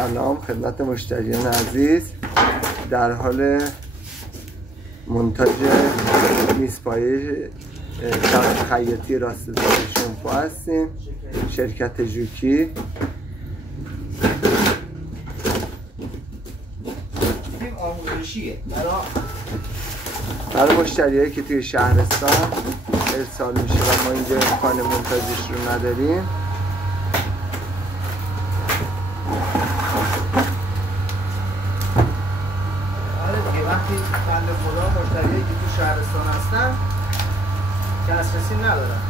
سلام خدمت مشتریان عزیز. در حال منتاج میزپایه چرخ خیاطی راستزار شنفو هستیم، شرکت ژوکی. برای مشتریایی که توی شهرستان ارسال میشه و ما اینجا امکان منتاجش رو نداریم، وقتی بنده خدا مشتریایی که تو شهرستان هستن دسترسی ندارن،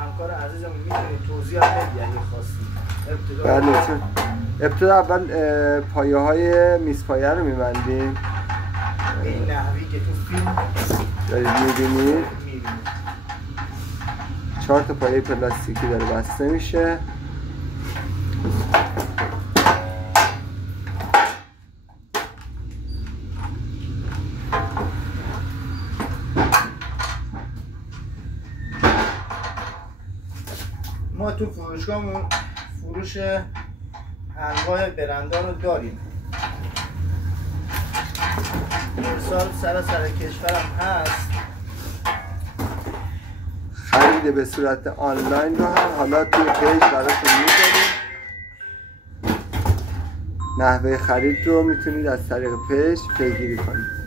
همکار عزیزمون میتونید توضیح بدید اگه خواستید. ابتدا اول پایه های میزپایه رو میبندیم به این نحوی که تو فیلم دارید میبینید. 4 تا پایه پلاستیکی داره بسته میشه. ما تو فروشگاهمون فروش انواع برندها رو داریم. ارسال سر کشورم هست. خرید به صورت آنلاین رو هم حالا توی پیج براتون میذاریم. نحوه خرید رو میتونید از طریق پیج پیگیری کنید.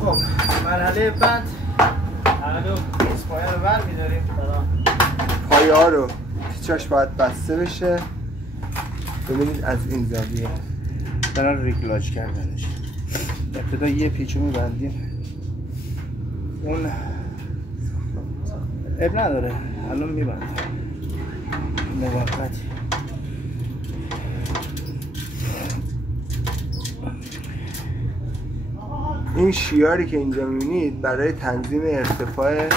خب مرحله بعد میزپایه رو بر میداریم. پایه ها رو پیچاش باید بسته بشه. ببینید از این زاویه برای ریگلاژ کردنش ابتدا یه پیچو میبندیم. اون اب نداره، الان میبندم موقتی. این شیاری که اینجا میبینید برای تنظیم ارتفاع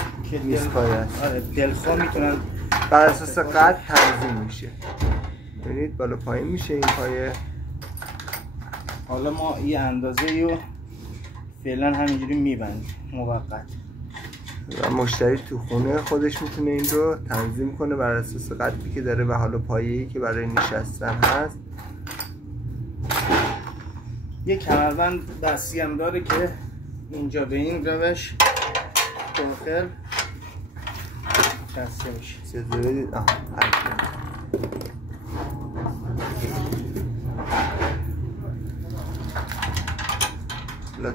میزپایه است. آره دلخواه میتونن بر اساس قد تنظیم میشه. ببینید بالا پایین میشه این پایه. حالا ما این اندازه رو فعلا همینجوری میبندیم موقت و مشتری تو خونه خودش میتونه این رو تنظیم کنه بر اساس قدی که داره و حالا پایه‌ای که برای نشستن هست. یک کمربند دستی هم داره که اینجا به این روش داخل بسته میشه. چیزی بدید.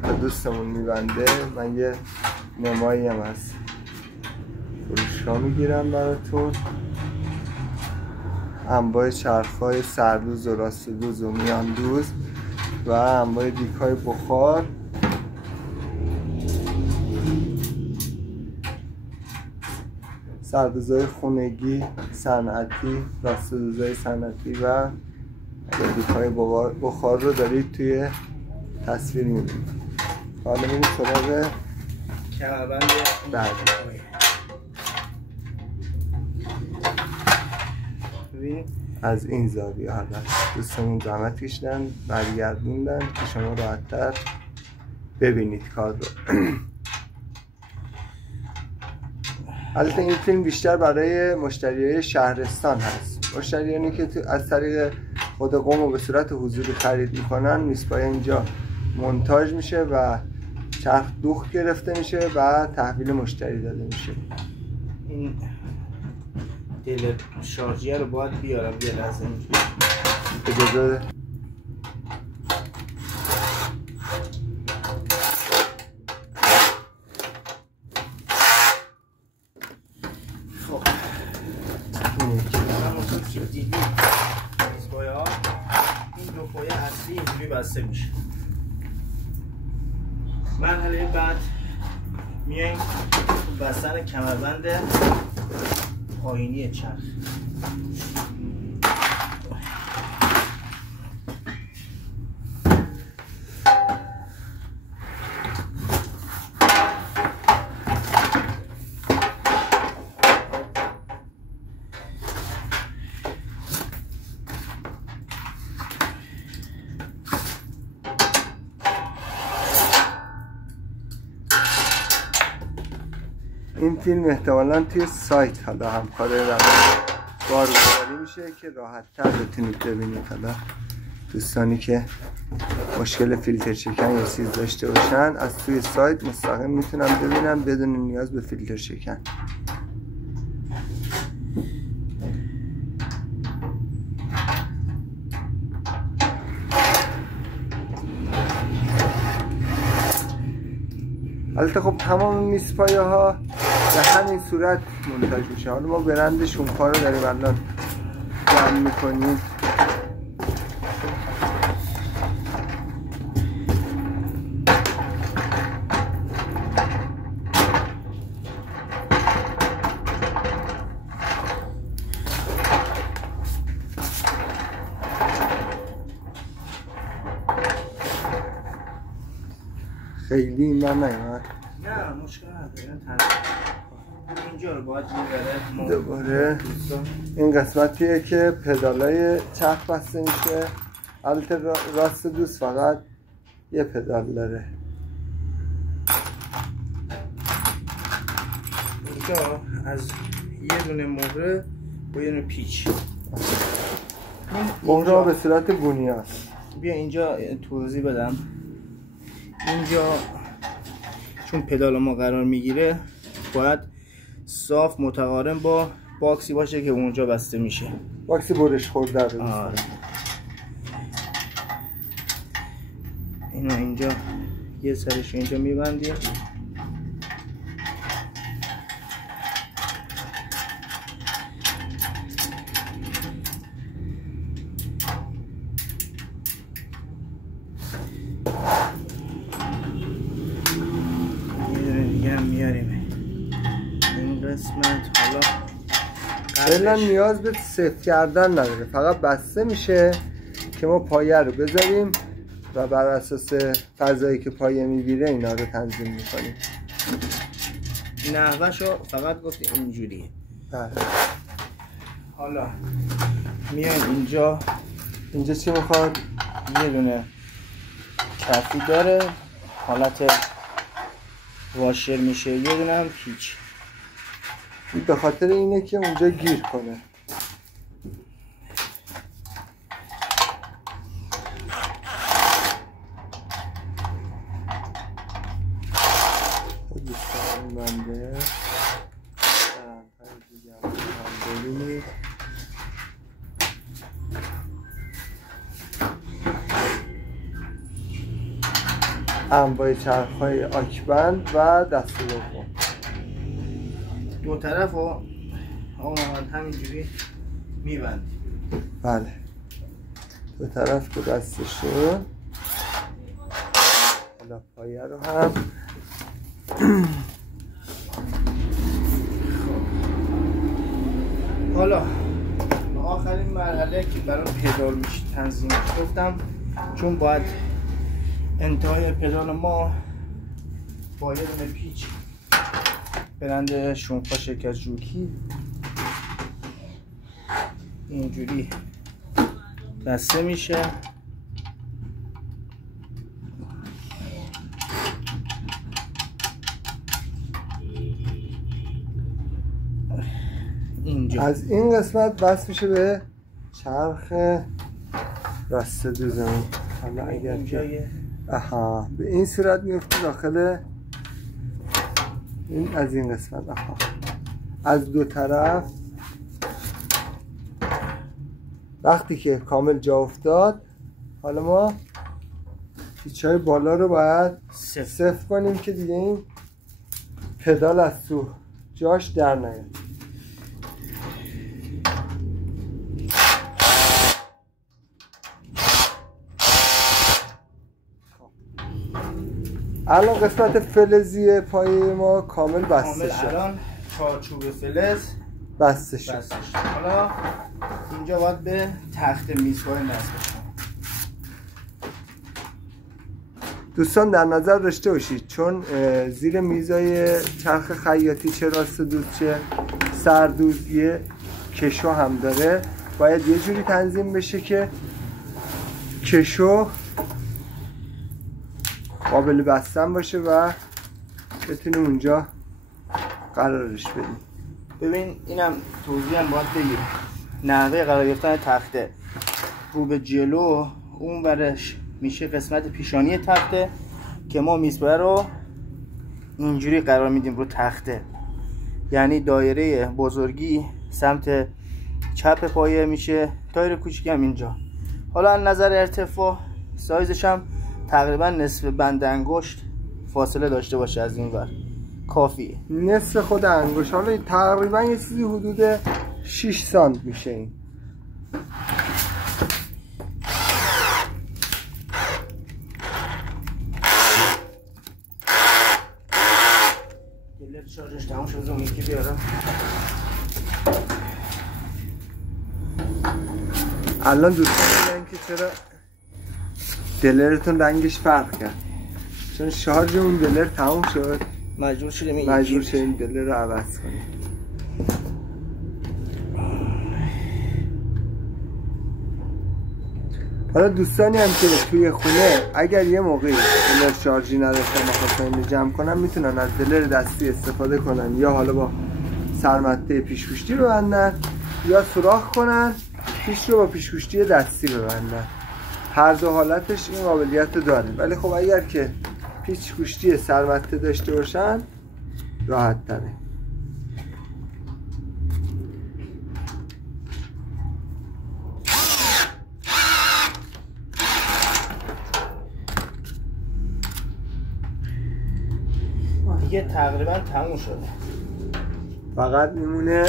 تا دوستمون میبنده من یه نمایی هم از فروشگاه میگیرم براتون. انواع چرخ‌های سردوز و راستدوز و میاندوز و انواع دیگ‌های بخار. سردوزهای خونگی، صنعتی، راستدوزهای صنعتی و دیگ‌های بخار رو دارید توی تصویر می‌بینید. حالا می‌ریم سراغ کمربند بعدی. از این زاویه حالا دوستمون زحمت کشیدن برگردوندن که شما راحت‌تر ببینید کار رو. البته این فیلم بیشتر برای مشتریای شهرستان هست. مشتریانی که از طریق خود قم و به صورت حضوری خرید میکنن، میزپایه اینجا منتاج میشه و چرخ دوخت گرفته میشه و تحویل مشتری داده میشه. این دل شارژیه رو باید بیارم یه لحظه اینجوری. اجازه خب همونطور که دیدید میزپایه ها این دو پایه اصلی اینجوری بسته میشه. مرحله بعد میایم بستن کمربند پایینی چرخ. این فیلم احتمالا توی سایت حالا همکار بارگذاری میشه که راحت تر بتونید ببینید. حالا دوستانی که مشکل فیلتر شکن یا چیز داشته باشن از توی سایت مستقیم میتونن ببینن بدون نیاز به فیلتر شکن. البته خب تمام میزپایه ها به همین صورت منتاج میشه. حالا ما برند شونپا رو داریم الان جمع میکنیم. خیلی من نمیاد. نه مشکل نداره. اینجا رو باید میبره دوباره این قسمتیه که پدالای چرخ بسته میشه. البته راست دوست فقط یه پدال داره. اینجا از یه دونه مهره با یه دونه پیچ. مهره به صورت بونیاست. بیا اینجا توضیح بدم. اینجا چون پدال ما قرار میگیره باید صاف متقارن با باکسی باشه که اونجا بسته میشه. باکسی برش خورده رو. اینو اینجا یه سرش اینجا میبندیم. حالا فعلا نیاز به سفت کردن نداره، فقط بسته میشه که ما پایه رو بذاریم و بر اساس فضایی که پایه میگیره اینا رو تنظیم میکنیم. نحوهشو فقط گفت اینجوریه. بله. حالا میان اینجا چی میخواد؟ یه دونه کفی داره حالت واشر میشه، یه دونه هم پیچ. به خاطر اینه که اونجا گیر کنه. بنده انواع چرخ‌های آکبند و دست دوم دو طرف رو همینجوری میبندیم. بله، دو طرف که بسته شد. حالا پایه رو هم حالا آخرین مرحله که برای پدال میشه تنظیم گفتم، چون باید انتهای پدال ما با یه دونه پیچ برند شونپا شرکت جوکی اینجوری بسته میشه. اینجا از این قسمت بس میشه به چرخ راست دوزمون. حالا اگر که به این صورت میفته داخل این، از این قسمت از دو طرف وقتی که کامل جا افتاد، حالا ما پیچای بالا رو باید صفر کنیم که دیگه این پدال از تو جاش در نیاد. الان قسمت فلزی پایه ما کامل بسته شد. الان چارچوب فلز بسته شد. حالا اینجا باید به تخت میزپایه نصب بشه. دوستان در نظر داشته باشید چون زیر میزای چرخ خیاطی چه راست دوز چه سردوز یه کشو هم داره، باید یه جوری تنظیم بشه که کشو قابل بستن باشه و بتونیم اونجا قرارش بدیم. ببین اینم توضیح هم باید بگیم. نحوه قرار گرفتن تخته رو به جلو، اون ورش میشه قسمت پیشانی تخته که ما میزبره رو اینجوری قرار میدیم رو تخته، یعنی دایره بزرگی سمت چپ پایه میشه، دایره کوچیکی هم اینجا. حالا از نظر ارتفاع سایزش هم تقریبا نصف بند انگشت فاصله داشته باشه از این ور، کافیه. نصف خود انگشت، حالا تقریبا یه چیزی حدود 6 سانت میشه این. دلر شارژش تمام شد، اون یکی بیارم. الان دوستان میگن که چرا دلرتون رنگش فرق کرد، چون شارژ اون دلر تموم شد، مجبور شدیم دلر رو عوض کنیم. حالا دوستانی هم که توی خونه اگر یه موقعی دلر شارژی نداشتن و خواستن اینو جمع کنن، میتونن از دلر دستی استفاده کنن، یا حالا با سرمته پیشگوشتی ببندن یا سوراخ کنن پیش رو با پیشگوشتی دستی ببندن. هر دو حالتش این قابلیت رو داره، ولی خب اگر که پیشگوشتی سرمته داشته باشن راحت تره. دیگه تقریبا تموم شده، فقط میمونه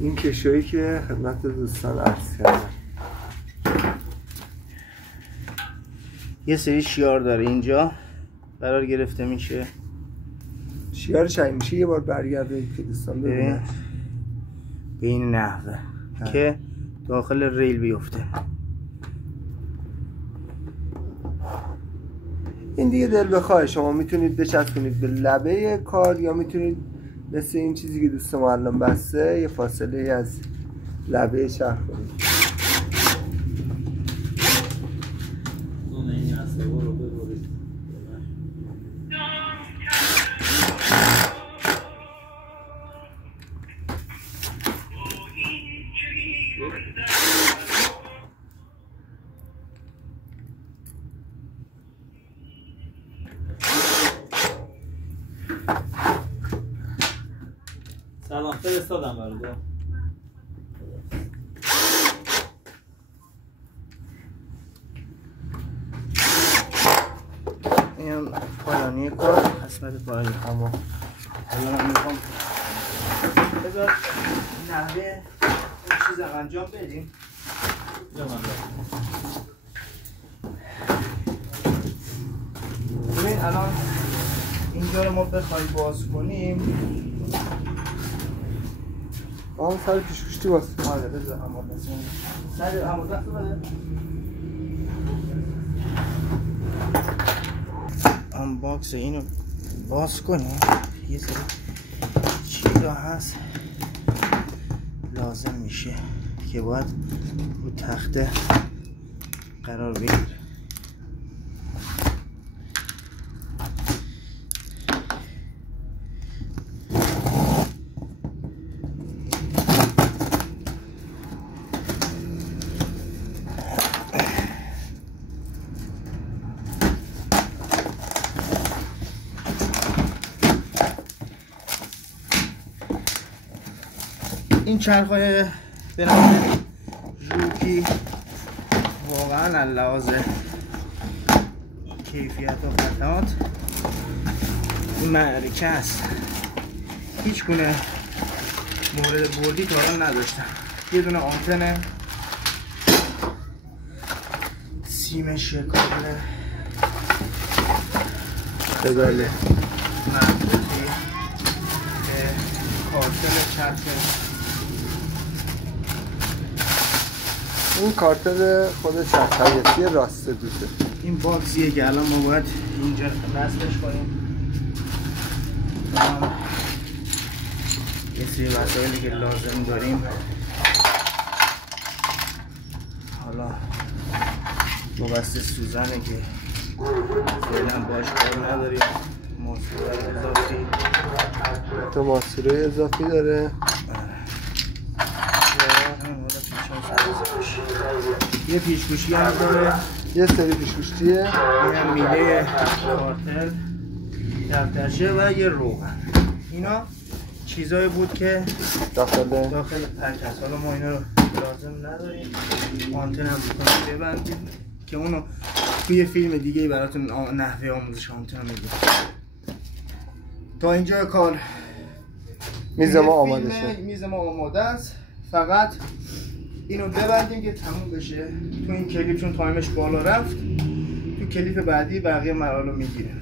این کشویی که خدمت دوستان عرض کردم. یه سری شیار داره اینجا قرار گرفته میشه. شیارش این میشه یه بار برگردید که دوستان ببینن به این نحوه که داخل ریل بیفته. این دیگه دل بخواه، شما میتونید بچسبونید به لبه کار یا میتونید مثل این چیزی که دوست معلم بسته یه فاصله از لبه چرخ کنید. سلام فرستادم برای دو. این پایانی کار، قسمت پایانی. اما الان هم میخوام بذار نحوه این چیز انجام بدیم. ببین الان اینجا رو ما بخوایم باز کنیم، سر پیشگوشتی باز. آره بذار اما بزنیم سر اما دست بده. باکس اینو باز کنیم، یه سری چیزا هست لازم میشه که باید رو تخته قرار بگیره. این چرخ‌های به نام ژوکی واقعا لحاظ کیفیت و خدمات این معرکه است. هیچ گونه مورد بردی تا الان نداشتم. یه دونه آنتن سیم شکافته بله مربوطی به کارتل چرخ. این کارتل خود چرخ راسته دوسته. این باکسیه که الان ما باید اینجا نصبش کنیم. یه سری وسایلی که لازم داریم حالا مبسط سوزنه که فعلا باش کار نداریم. ماسوره اضافی تو ماسوره اضافی داره. یه پیشگوشی هم داره، یه سری پیشگوشیه، یه میله کارتل دفترچه و یه روغن. اینا چیزایی بود که داخل پک هست. حالا ما اینا رو لازم نداریم. آنتن هم بکنیم ببندیم که اونو توی فیلم دیگه براتون نحوه آموزش آنتن میگیم. تا اینجا کار میز ما آماده شد. میز ما آماده است. فقط اینو ببندیم که تموم بشه. تو این کلیپ چون تایمش بالا رفت، تو کلیپ بعدی بقیه مراحل رو میگیریم.